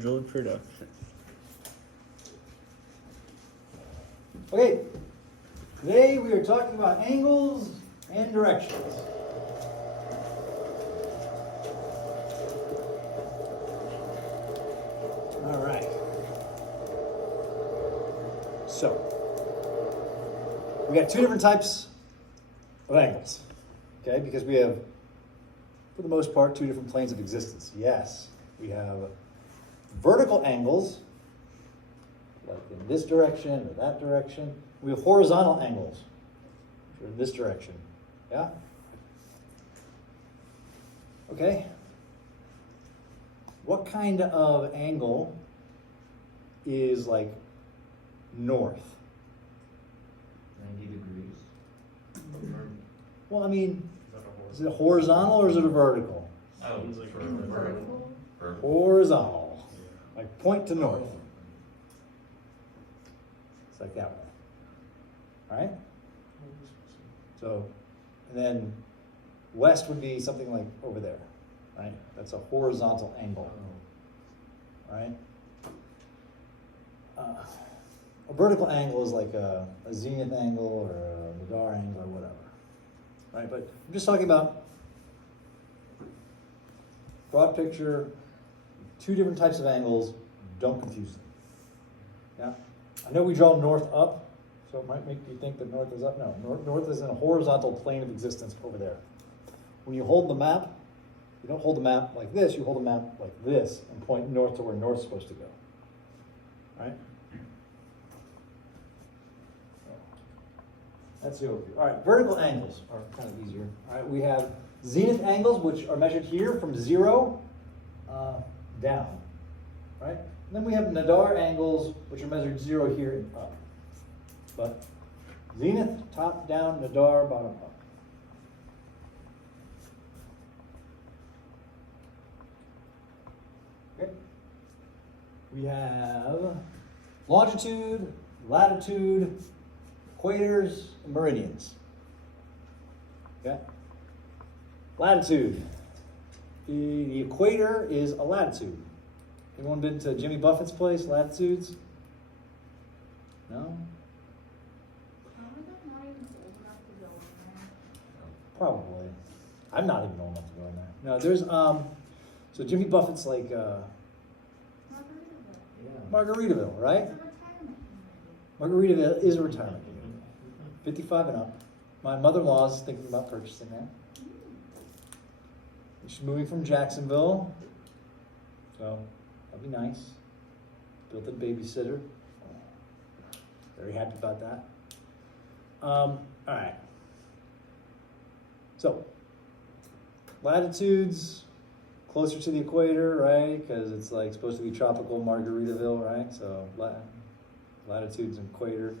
Production. Okay, today we are talking about angles and directions. All right. So, we got two different types of angles, okay? Because we have, for the most part, two different planes of existence. Yes, we have vertical angles, like in this direction or that direction. We have horizontal angles, which are in this direction. Yeah? Okay. What kind of angle is like north? 90 degrees. Well, I mean, is it a horizontal or is it a vertical? Oh, Sounds like for a vertical. Vertical. Horizontal. Like point to north. It's like that one. All right? So, and then west would be something like over there, right? That's a horizontal angle, all right? A vertical angle is like a zenith angle or a nadar angle or whatever, right? But I'm just talking about broad picture, two different types of angles, don't confuse them. Yeah? I know we draw north up, so it might make you think that north is up. No, north is in a horizontal plane of existence over there. When you hold the map, you don't hold the map like this, you hold the map like this and point north to where north's supposed to go. Right? That's the overview. All right, vertical angles are kind of easier. All right, we have zenith angles, which are measured here from 0 down. Right? And then we have nadar angles, which are measured 0 here and up. But zenith, top down, nadar, bottom up. Okay. We have longitude, latitude, equators, and meridians. Okay. Latitude. The equator is a latitude. Anyone been to Jimmy Buffett's place, Latitudes? No? Probably. I'm not even old enough to go in there. No, there's so Jimmy Buffett's like Margaritaville, right? Margaritaville is a retirement community. 55 and up. My mother-in-law is thinking about purchasing that. She's moving from Jacksonville, so that'd be nice. Built-in babysitter. Very happy about that. All right. So, latitudes closer to the equator, right? Because it's like supposed to be tropical Margaritaville, right? So latitudes and equator.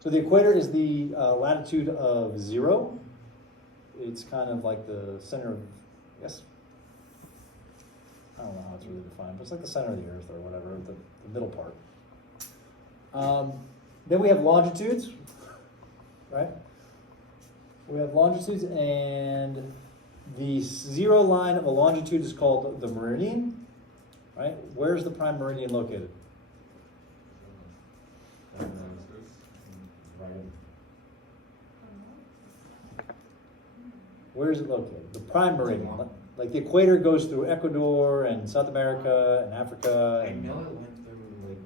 So the equator is the latitude of 0. It's kind of like the center of, I guess, I don't know how it's really defined, but it's like the center of the earth or whatever, the middle part. Then we have longitudes, right? We have longitudes, and the 0 line of a longitude is called the meridian, right? Where's the prime meridian located? Where is it located? The prime meridian. Like the equator goes through Ecuador and South America and Africa. I And know it went through like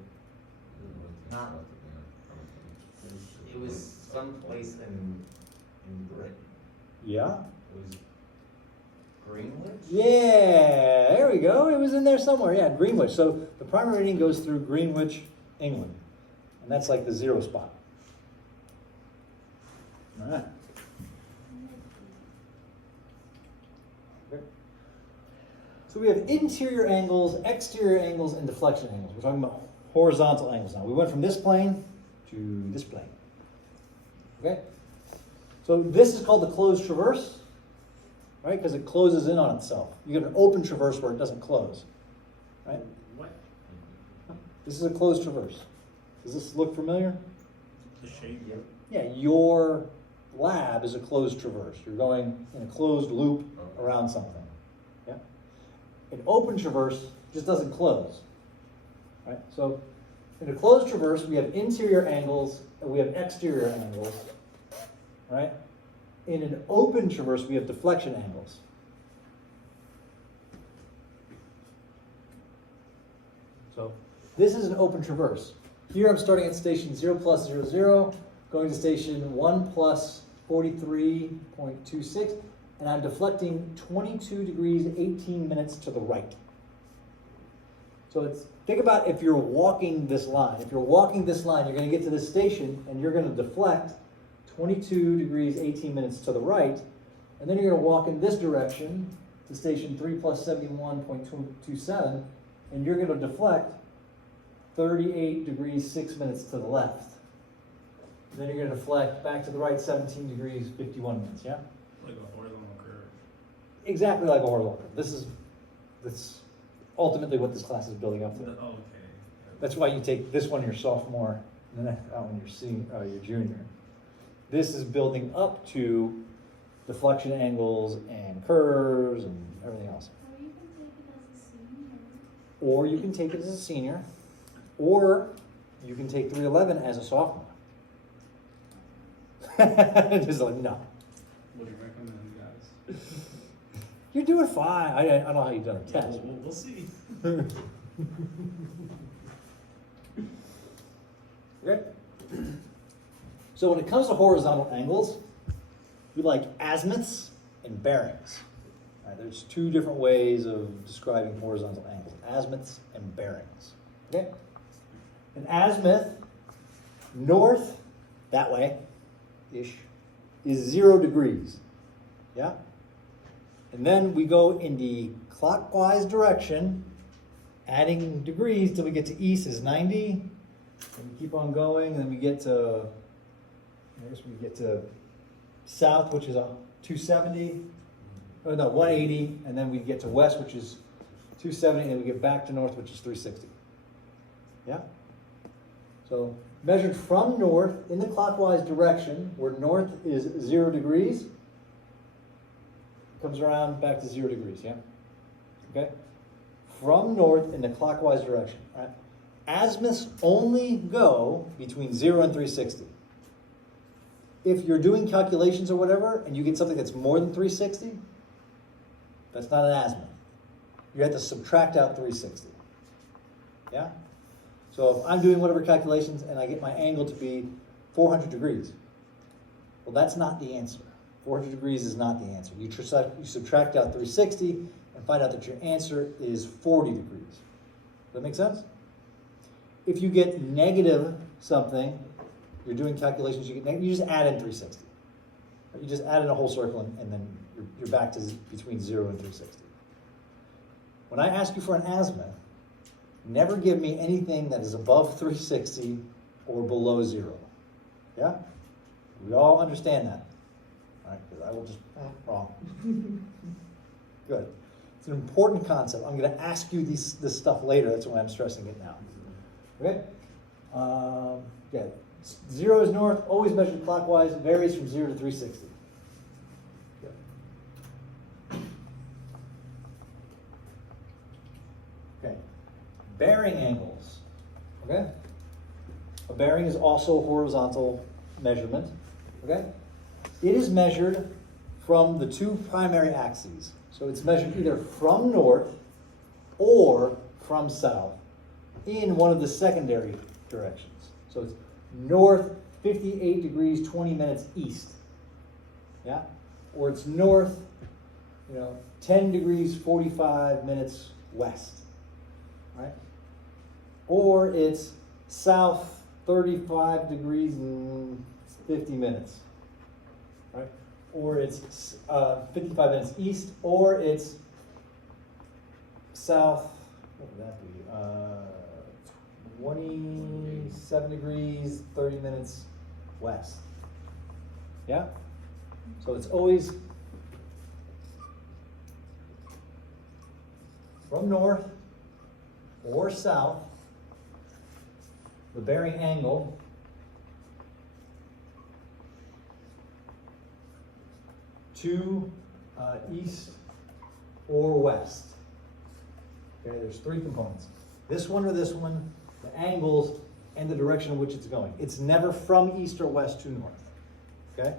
not. It was someplace in Britain. Yeah? It was Greenwich. Yeah, there we go. It was in there somewhere. Yeah, Greenwich. So the prime meridian goes through Greenwich, England. And that's like the 0 spot. All right. So we have interior angles, exterior angles, and deflection angles. We're talking about horizontal angles now. We went from this plane to this plane. Okay? So this is called the closed traverse, right? Because it closes in on itself. You get an open traverse where it doesn't close, right? What? This is a closed traverse. Does this look familiar? The shape? Yep. Yeah, your lab is a closed traverse. You're going in a closed loop around something. Yeah? An open traverse just doesn't close. Right? So in a closed traverse, we have interior angles and we have exterior angles. Right? In an open traverse, we have deflection angles. So this is an open traverse. Here I'm starting at station 0 plus 0, 0, going to station 1 plus 43.26, and I'm deflecting 22 degrees, 18 minutes to the right. So think about if you're walking this line. If you're walking this line, you're going to get to this station, and you're going to deflect 22 degrees, 18 minutes to the right, and then you're going to walk in this direction to station 3 plus 71.27, and you're going to deflect 38 degrees, 6 minutes to the left. Then you're going to deflect back to the right 17 degrees, 51 minutes, yeah? Like a horizontal curve. Exactly like a horizontal curve. That's ultimately what this class is building up to. Oh, okay. That's why you take this one your sophomore, and then that one your junior. This is building up to deflection angles and curves and everything else. Or you can take it as a senior. Or you can take it as a senior, or you can take 311 as a sophomore. Just like, no. What do you recommend, guys? You're doing fine. I don't know how you've done a Yeah, test. we'll see. Okay. So when it comes to horizontal angles, we like azimuths and bearings. All right, there's two different ways of describing horizontal angles, azimuths and bearings. Okay? An azimuth, north, that way-ish, is 0 degrees. Yeah? And then we go in the clockwise direction, adding degrees till we get to east is 90. And we keep on going, and then we get to, I guess we get to south, which is 270. Oh no, 180, and then we get to west, which is 270, and then we get back to north, which is 360. Yeah? So measured from north in the clockwise direction, where north is 0 degrees, comes around back to 0 degrees, yeah? Okay? From north in the clockwise direction, all right? Azimuths only go between 0 and 360. If you're doing calculations or whatever, and you get something that's more than 360, that's not an azimuth. You have to subtract out 360. Yeah? So if I'm doing whatever calculations and I get my angle to be 400 degrees, well, that's not the answer. 400 degrees is not the answer. You subtract out 360 and find out that your answer is 40 degrees. Does that make sense? If you get negative something, you're doing calculations, you just add in 360. You just add in a whole circle and then you're back to between 0 and 360. When I ask you for an azimuth, never give me anything that is above 360 or below 0. Yeah? We all understand that. All right, because I will just, wrong. Good. It's an important concept. I'm going to ask you this stuff later. That's why I'm stressing it now. Okay? Yeah. 0 is north, always measured clockwise, varies from 0 to 360. Okay. Bearing angles. Okay? A bearing is also a horizontal measurement. Okay? It is measured from the two primary axes. So it's measured either from north or from south in one of the secondary directions. So it's north 58 degrees 20 minutes east. Yeah? Or it's north, 10 degrees 45 minutes west. Right? Or it's south 35 degrees and 50 minutes. Right? Or it's 55 minutes east, or it's south, what would that be? 27 degrees, 30 minutes west. Yeah? So it's always from north or south, the bearing angle to east or west. Okay, there's three components. This one or this one, angles and the direction in which it's going. It's never from east or west to north, okay?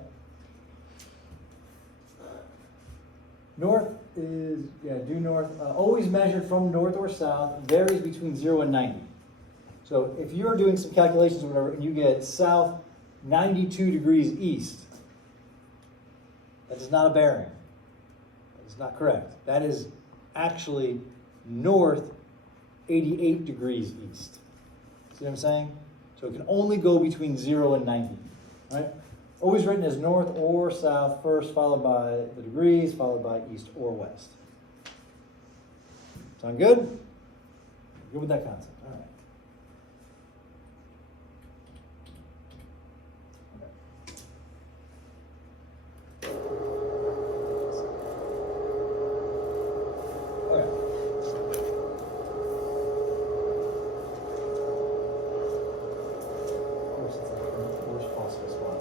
North is, due north, always measured from north or south, varies between 0 and 90. So if you're doing some calculations or whatever, and you get south 92 degrees east, that is not a bearing. That is not correct. That is actually north 88 degrees east. See what I'm saying? So it can only go between 0 and 90, right? Always written as north or south first, followed by the degrees, followed by east or west. Sound good? Good with that concept. All right. Okay. Of course, it's like the worst possible spot.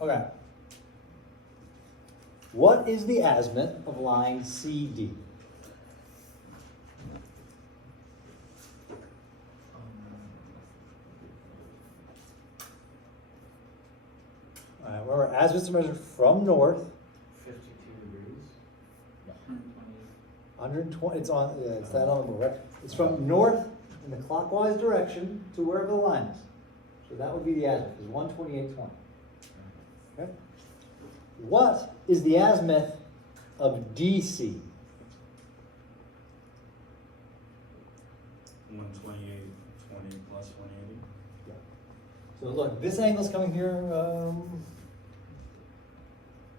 Okay. What is the azimuth of line CD? All right, remember, azimuths are measured from north, 52 degrees. 120, it's on, yeah, it's that on the board, right? It's from north in the clockwise direction to wherever the line is. So that would be the azimuth, is 128.20. Okay? What is the azimuth of DC? 128.20 plus 180. So look, this angle's coming here,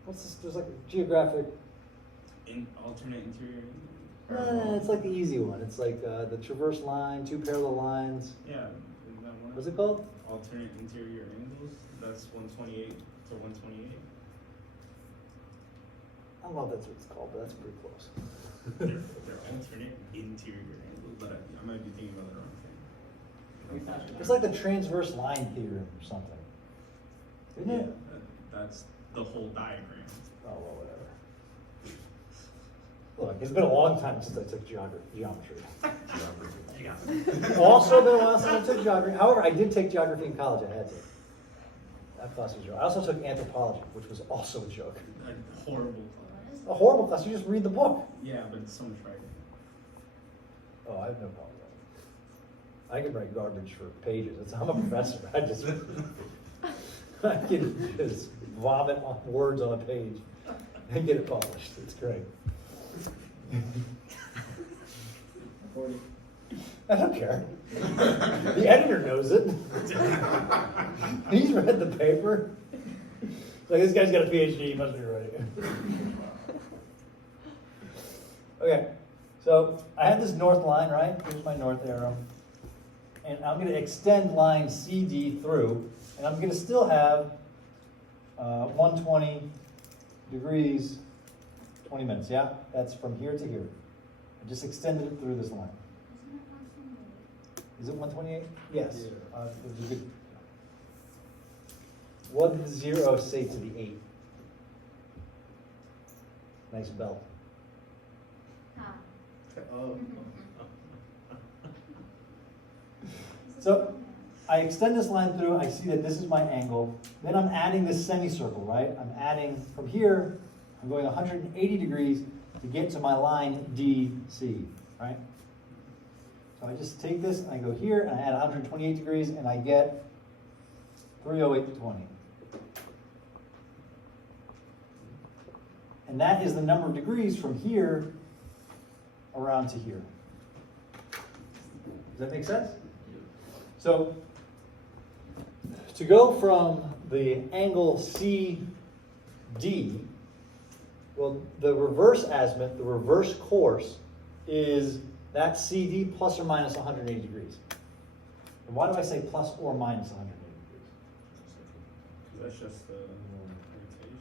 what's this, there's like a geographic, In alternate interior. it's like the easy one. It's like the traverse line, two parallel lines. Yeah, is that one? What's it called? Alternate interior angles. That's 128 to 128. I don't know if that's what it's called, but that's pretty close. They're alternate interior angles, but I might be thinking about the wrong thing. It's like the transverse line theorem or something. Isn't it? That's the whole diagram. Oh, well, whatever. Look, it's been a long time since I took geometry. Also been a while since I took geography. However, I did take geography in college. I had to. That class was a joke. I also took anthropology, which was also a joke. A horrible class. A horrible class. You just read the book. Yeah, but it's so much writing. Oh, I have no problem with that. I can write garbage for pages. I'm a professor. I can just vomit on words on a page and get it published. It's great. I don't care. The editor knows it. He's read the paper. Like, this guy's got a PhD, he must be right. Okay, so I have this north line, right? Here's my north arrow. And I'm going to extend line CD through, and I'm going to still have 120 degrees, 20 minutes, yeah? That's from here to here. I just extended it through this line. Is it 128? Yes. Yeah. It was a good. What did the 0 say to the 8? Nice belt. Oh. So I extend this line through, I see that this is my angle. Then I'm adding this semicircle, right? I'm adding from here, I'm going 180 degrees to get to my line DC, right? So I just take this and I go here and I add 128 degrees and I get 308.20. And that is the number of degrees from here around to here. Does that make sense? So, to go from the angle CD, well, the reverse azimuth, the reverse course, is that CD plus or minus 180 degrees. And why do I say plus or minus 180 degrees? That's just the rotation.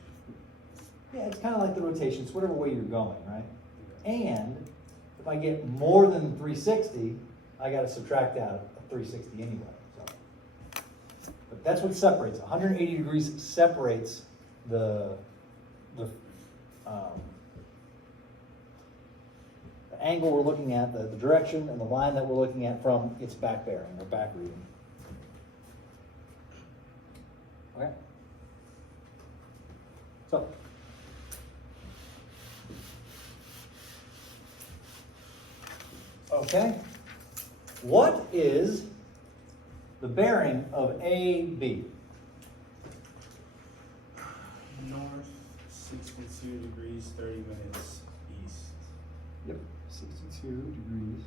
Yeah, it's kind of like the rotation. It's whatever way you're going, right? And if I get more than 360, I got to subtract out 360 anyway. So, but that's what separates. 180 degrees separates the angle we're looking at, the direction and the line that we're looking at from its back bearing or back reading. Okay? So, okay, what is the bearing of AB? North, 62 degrees, 30 minutes east. Yep, 62 degrees.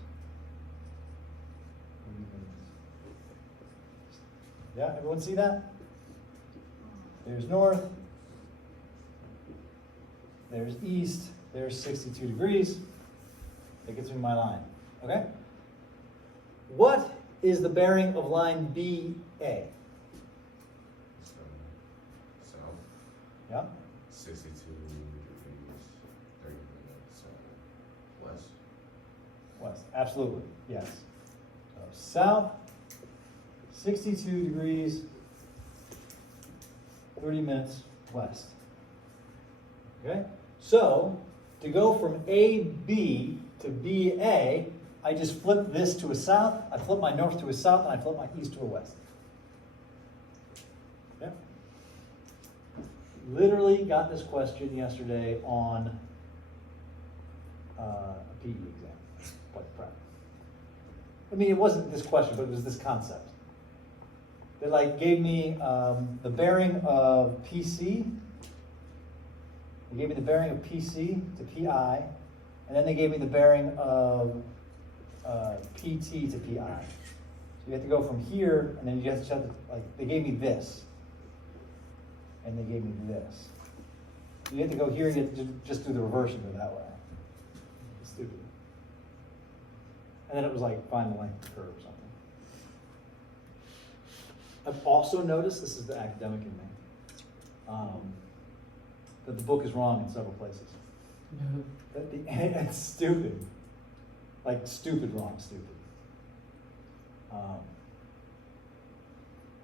Yeah, everyone see that? There's north. There's east. There's 62 degrees. That gets me my line. Okay? What is the bearing of line BA? South, Yeah? 62 degrees, 30 minutes, west. West. Absolutely. Yes. So south, 62 degrees, 30 minutes west. Okay? So, to go from AB to BA, I just flip this to a south, I flip my north to a south, and I flip my east to a west. Okay? Literally got this question yesterday on a PE exam. Quite proud. I mean, it wasn't this question, but it was this concept. They like gave me the bearing of PC. They gave me the bearing of PC to PI, and then they gave me the bearing of PT to PI. So you have to go from here, and then you have to like they gave me this, and they gave me this. You have to go here. You have to just do the reverse and go that way. It's stupid. And then it was like find the length of the curve or something. I've also noticed, this is the academic in me, that the book is wrong in several places. That it's stupid. Like stupid wrong, stupid.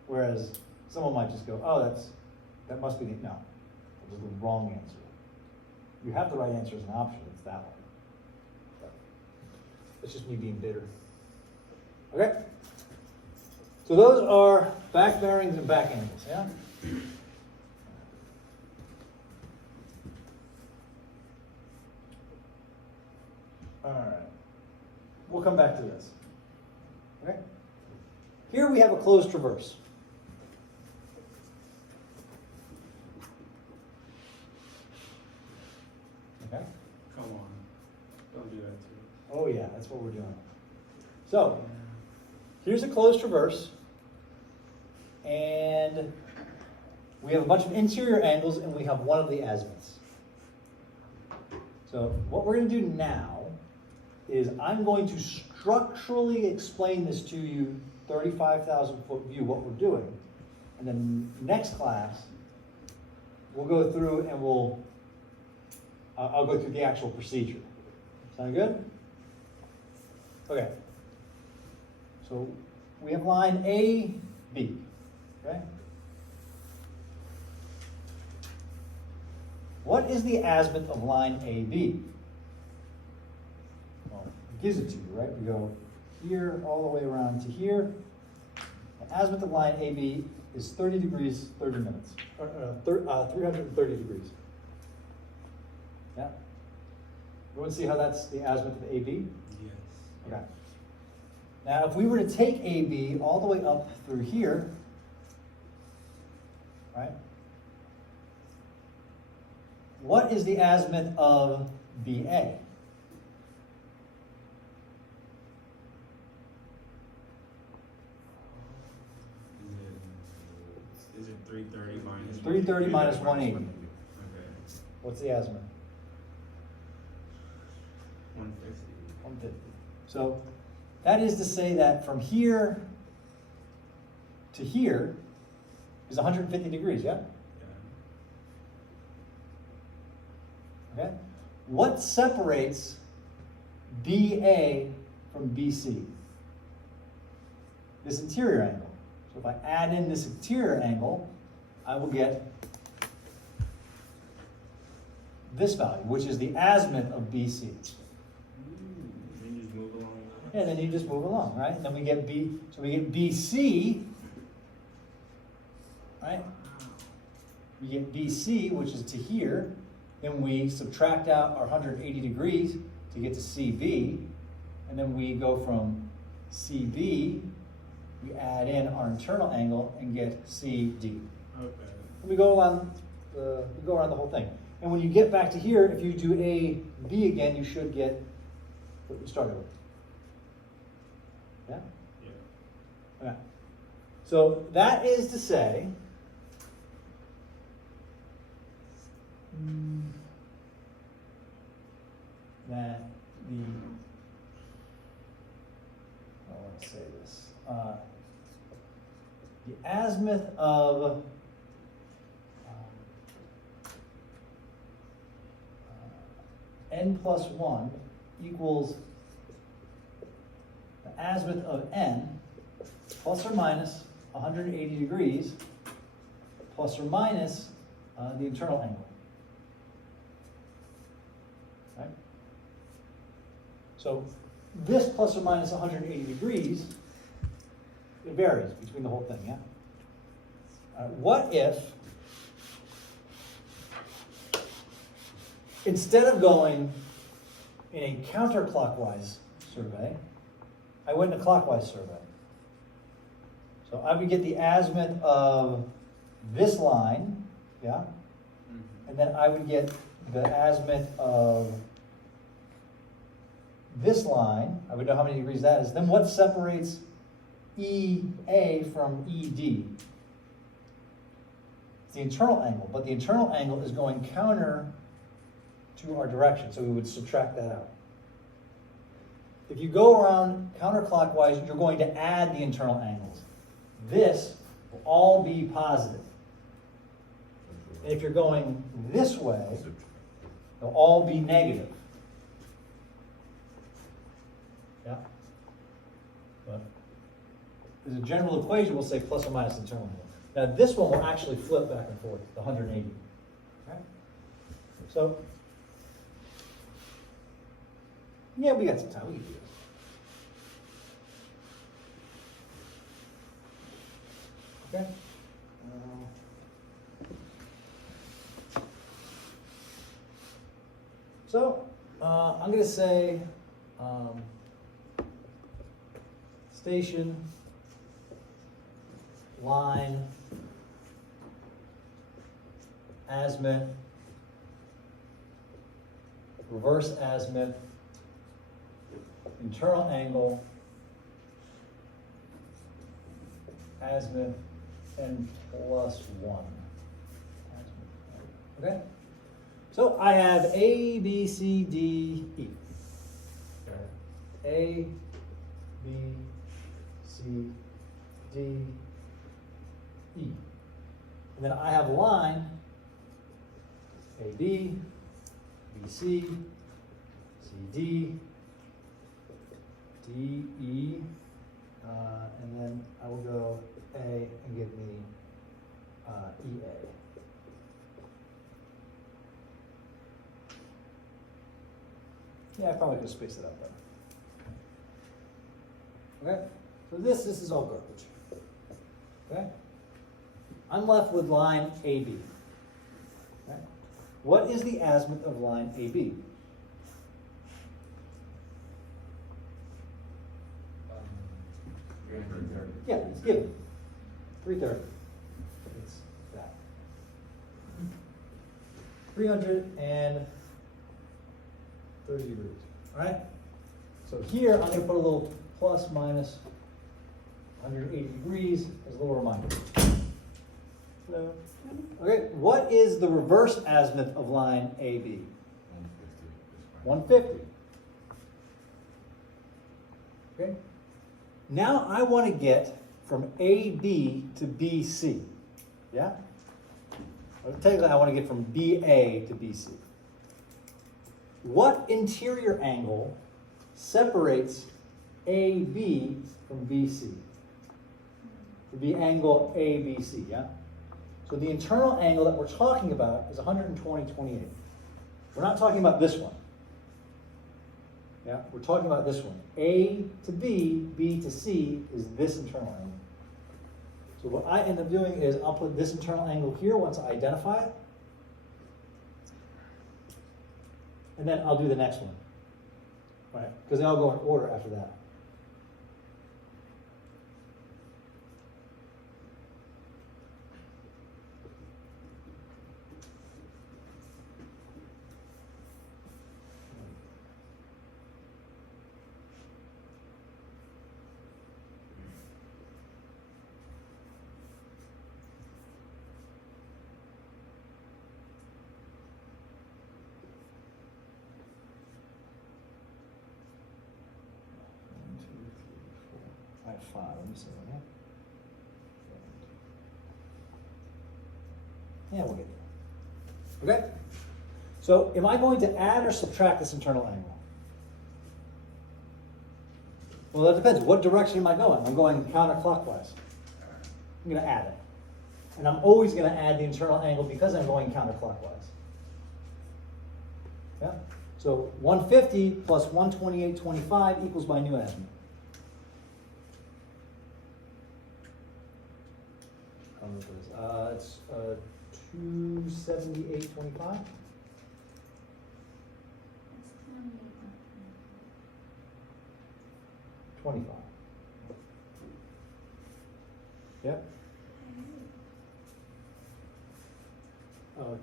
Whereas someone might just go, oh, that must be the, no, that was the wrong answer. You have the right answer as an option, it's that one. But it's just me being bitter. Okay? So those are back bearings and back angles, yeah? All right. We'll come back to this. Okay? Here we have a closed traverse. Okay? Come on. Don't do that to Oh yeah, that's what we're doing. So, here's a closed traverse, and we have a bunch of interior angles, and we have one of the azimuths. So what we're going to do now is I'm going to structurally explain this to you, 35,000 foot view, what we're doing. And then next class, we'll go through and I'll go through the actual procedure. Sound good? Okay. So we have line AB, okay? What is the azimuth of line AB? Well, it gives it to you, right? We go here all the way around to here. The azimuth of line AB is 30 degrees, 30 minutes. 330 degrees. Yeah? Everyone see how that's the azimuth of AB? it. Yes. Okay. Now, if we were to take AB all the way up through here, right? What is the azimuth of BA? Is it 330 minus 330 minus 180. Okay. What's the azimuth? 150. 150. So that is to say that from here to here is 150 degrees, yeah? Yeah. Okay? What separates BA from BC? This interior angle. So if I add in this interior angle, I will get this value, which is the azimuth of BC. And then you just move along, right? And then we get B, so we get BC, right? We get BC, which is to here. Then we subtract out our 180 degrees to get to CB. And then we go from CB, we add in our internal angle and get CD. Okay. And we go around the whole thing. And when you get back to here, if you do AB again, you should get what you started with. Yeah? Yeah. Okay. So that is to say, that I want to say this, the azimuth of n plus 1 equals the azimuth of n plus or minus 180 degrees plus or minus the internal angle. Right? So this plus or minus 180 degrees, it varies between the whole thing, yeah? What if, instead of going in a counterclockwise survey, I went in a clockwise survey? So I would get the azimuth of this line, yeah? And then I would get the azimuth of this line. I would know how many degrees that is. Then what separates EA from ED? It's the internal angle, but the internal angle is going counter to our direction, so we would subtract that out. If you go around counterclockwise, you're going to add the internal angles. This will all be positive. And if you're going this way, they'll all be negative. Yeah? But as a general equation, we'll say plus or minus internal angle. Now this one will actually flip back and forth, the 180. Okay? So, yeah, we got some time. We can do this. Okay? So, I'm going to say station, line, azimuth, reverse azimuth, internal angle, azimuth, and plus 1. Okay? So I have A, B, C, D, E. A, B, C, D, E. And then I have a line, AB, BC, CD, DE, and then I will go A and give me EA. Yeah, I probably could space it out better. Okay, so this is all garbage. Okay, I'm left with line AB. Okay? What is the azimuth of line AB? Yeah, it's given. 330. It's that. 330 degrees. All right? So here, I'm going to put a little plus minus 180 degrees as a little reminder. Hello. Okay, what is the reverse azimuth of line AB? 150. Okay? Now I want to get from AB to BC. Yeah? Well, technically, I want to get from BA to BC. What interior angle separates AB from BC? Would be angle ABC, yeah? So the internal angle that we're talking about is 120/28. We're not talking about this one. Yeah, we're talking about this one. A to B, B to C is this internal angle. So what I end up doing is I'll put this internal angle here once I identify it. And then I'll do the next one. Right, because they all go in order after that. I have 5, let me see that. Yeah, we'll get there. Okay? So am I going to add or subtract this internal angle? Well, that depends. What direction am I going? I'm going counterclockwise. I'm going to add it. And I'm always going to add the internal angle because I'm going counterclockwise. Yeah? So 150 plus 128.25 equals my new azimuth. It's 278.25. It's 25. Yep.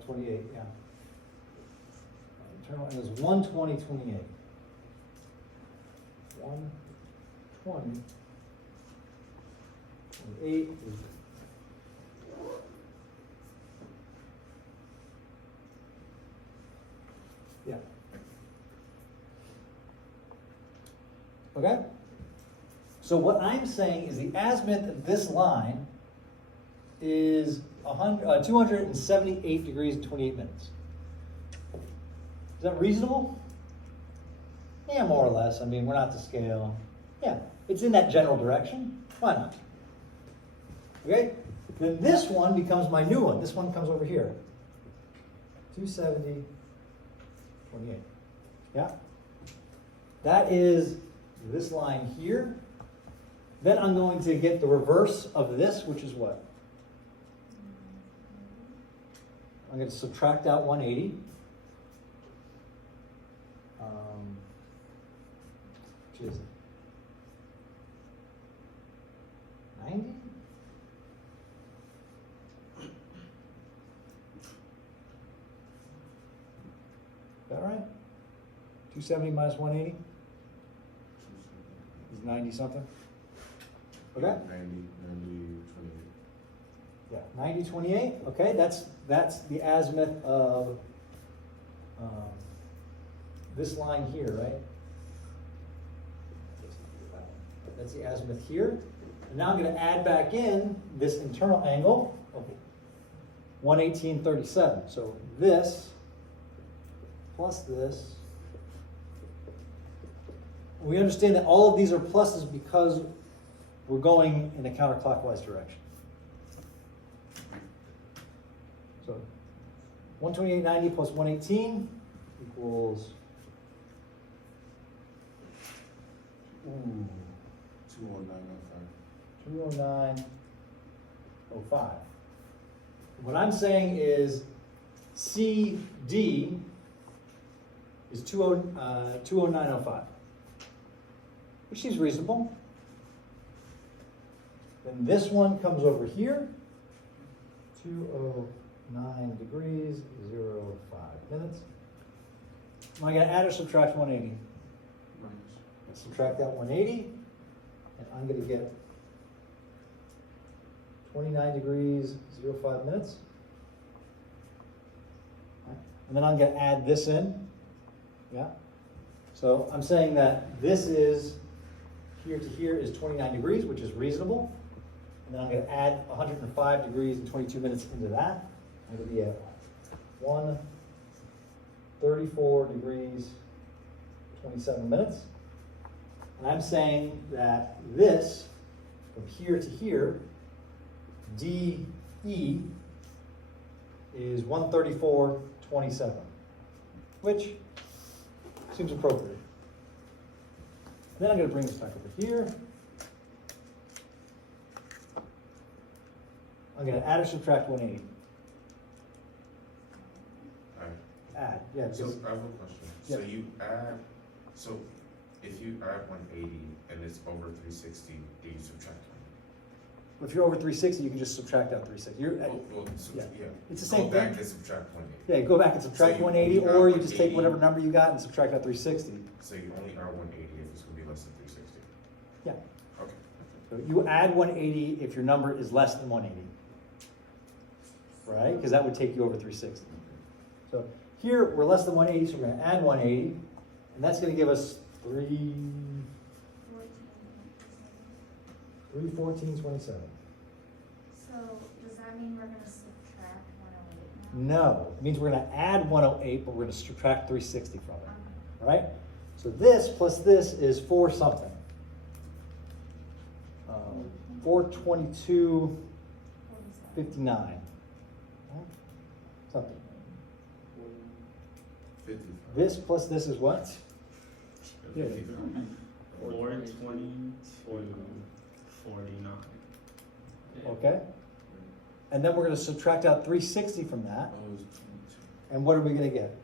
28, yeah. Internal angle is 120.28. 120.28 is. Yeah. Okay? So what I'm saying is the azimuth of this line is 278 degrees and 28 minutes. Is that reasonable? Yeah, more or less. I mean, we're not to scale. Yeah, it's in that general direction. Why not? Okay? Then this one becomes my new one. This one comes over here. 270. 28. Yeah? That is this line here. Then I'm going to get the reverse of this, which is what? I'm going to subtract out 180. Which is 90? Is that right? 270 minus 180 is 90 something. Okay? 90, 28. Yeah, 90, 28. Okay, that's the azimuth of this line here, right? That's the azimuth here. And now I'm going to add back in this internal angle of 118.37. So this plus this. We understand that all of these are pluses because we're going in a counterclockwise direction. So 128.90 plus 118 equals 209.05. 209.05. What I'm saying is CD is 209.05, which seems reasonable. Then this one comes over here, 209 degrees, 05 minutes. Am I going to add or subtract 180? Let's subtract that 180, and I'm going to get 29 degrees, 05 minutes. And then I'm going to add this in. Yeah? So I'm saying that this is, here to here is 29 degrees, which is reasonable. And then I'm going to add 105 degrees and 22 minutes into that. I'm going to be at 134 degrees, 27 minutes. And I'm saying that this, from here to here, DE is 134.27, which seems appropriate. Then I'm gonna bring this back over here. I'm gonna add or subtract 180. Alright, Add, yeah, so because, I have a question. So Yeah. you add, so if you add 180 and it's over 360, do you subtract if you're over 360, you can just subtract out 360. You're, 1? Well, so, yeah. yeah. It's the same Go back thing. and subtract 180. Yeah, go back and subtract So you 180, add or you just take 180. whatever number you got and subtract out 360. So you only are 180 if it's gonna be less than 360. Yeah. Okay. So you add 180 if your number is less than 180. Right? Because that would take you over 360. So here, we're less than 180, so we're gonna add 180, and that's gonna give us 314.27. So does that mean we're gonna subtract 108 now? No, it means we're gonna add 108, but we're gonna subtract 360 from it, Okay. right? So this plus this is 4 something. 422.59. Something. 55. This plus this is what? Yeah. 420 Okay. And then we're gonna subtract out 360 from that, Oh, it was 22. and what are we gonna get?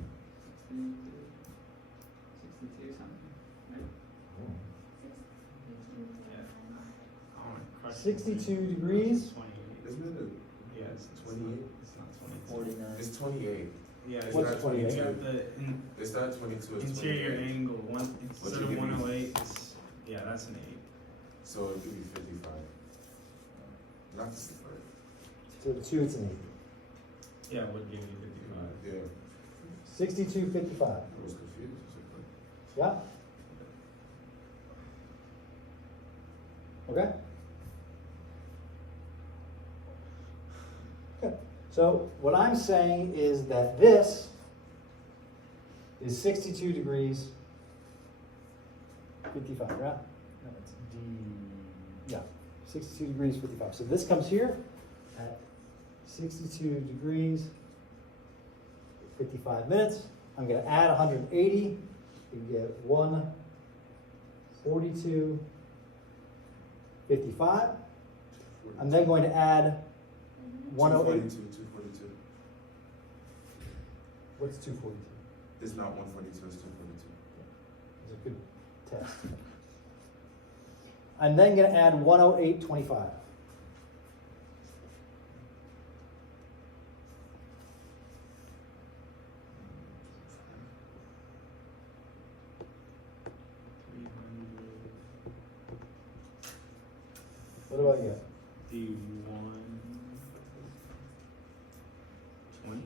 62 something, right? 62 degrees. 28. Isn't it Yeah, it's 28? It's not 22. 49. It's 28. Yeah, it's What's not 28? You got the It's not 22, it's interior 28. angle, one, instead you of give me? 108, it's, yeah, that's an 8. So it could be 55. Not the right. So the 2, it's an 8. Yeah, it would give you 55. Yeah. 62.55. I was confused. I was like, Yeah? Okay? Good. So what I'm saying is that this is 62 degrees 55, right? No, it's D, yeah, 62 degrees 55. So this comes here at 62 degrees 55 minutes. I'm gonna add 180, you get 142.55. I'm then going to add 108. 242. What's 242? It's not 142, it's 242. It's a good test. I'm then gonna add 108.25. What about you? Do you want 20?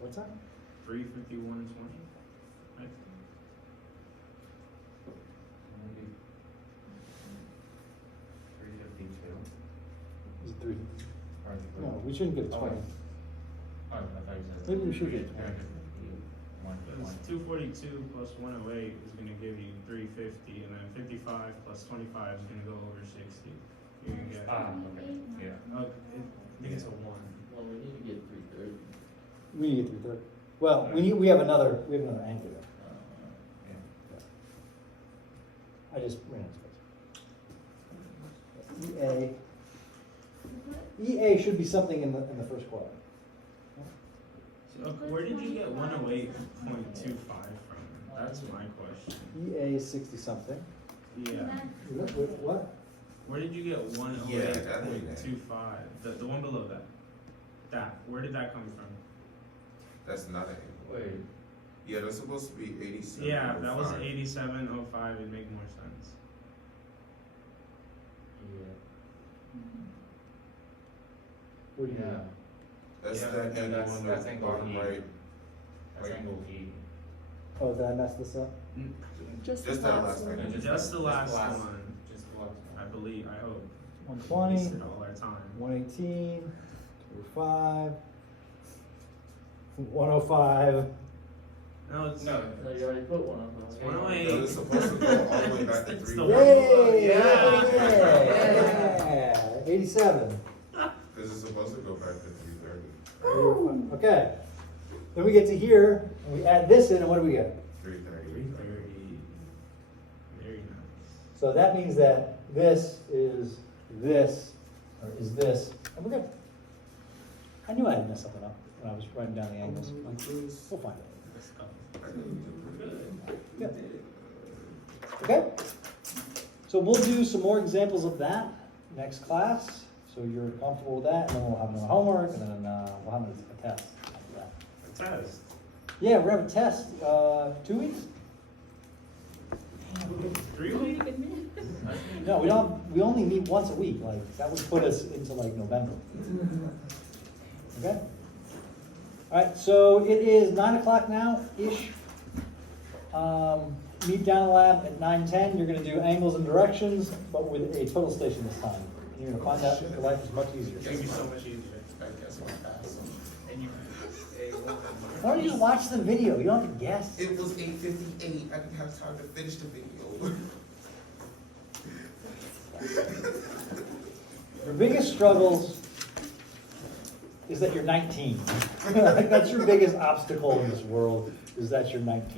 What's that? 351 20? Right? Maybe 352. Is it 3? Or No, we shouldn't get a 20. Oh, I thought you said. Maybe we should get 20. 'Cause 242 plus 108 is gonna give you 350, and then 55 plus 25 is gonna go over 60. You're gonna get, Ah, okay, yeah. I think it's a 1. Well, we need to get 330. We need to get 330. Well, we have another anchor there. Yeah. I just ran out of space. EA should be something in the first quadrant. So, where did you get 108.25 from? That's my question. EA is 60 something. Yeah. What? Where did you get Yeah, that one there. 108.25? The one below that. Where did that come from? That's not an Wait, Yeah, that's supposed to be 87. Yeah, if that was 87.05, it'd make more sense. yeah. What do you Yeah. mean? That's Yeah, that angle that's- on that's the angle bottom E. right. That's angle E. Oh, did I mess this up? Just that last No, angle. Just the last one. Just the last I one. believe, I hope. 120, Wasted all our time. 118, 25, 105. No, it's No, No, you already put one on. It's there. 108. No, it's supposed to go all the way back to It's 3. the Yay! Yeah. 87. Because it's supposed to go back to 330. Okay. Then we get to here, and we add this in, and what do we get? 330. 330. Very nice. So that means that this, or is this, and we're good. I knew I had messed something up when I was writing down the angles. We'll find it. Yeah. Okay? So we'll do some more examples of that next class. So you're comfortable with that, and then we'll have another homework, and then we'll have a test after that. A test. Yeah, we're gonna have a test, 2 weeks? 3 weeks? No, we only meet once a week, like, that would put us into like November. Okay? Alright, so it is 9 o'clock now-ish. Meet down in the lab at 9:10, you're gonna do angles and directions, but with a total station this time. And you're gonna find out your life is much easier. It's gonna be so much easier. I guess I'll pass. And you, Why don't you just watch the video, you don't have to guess. It was 8:58, I didn't have time to finish the video. Your biggest struggles is that you're 19. Like, that's your biggest obstacle in this world, is that you're 19.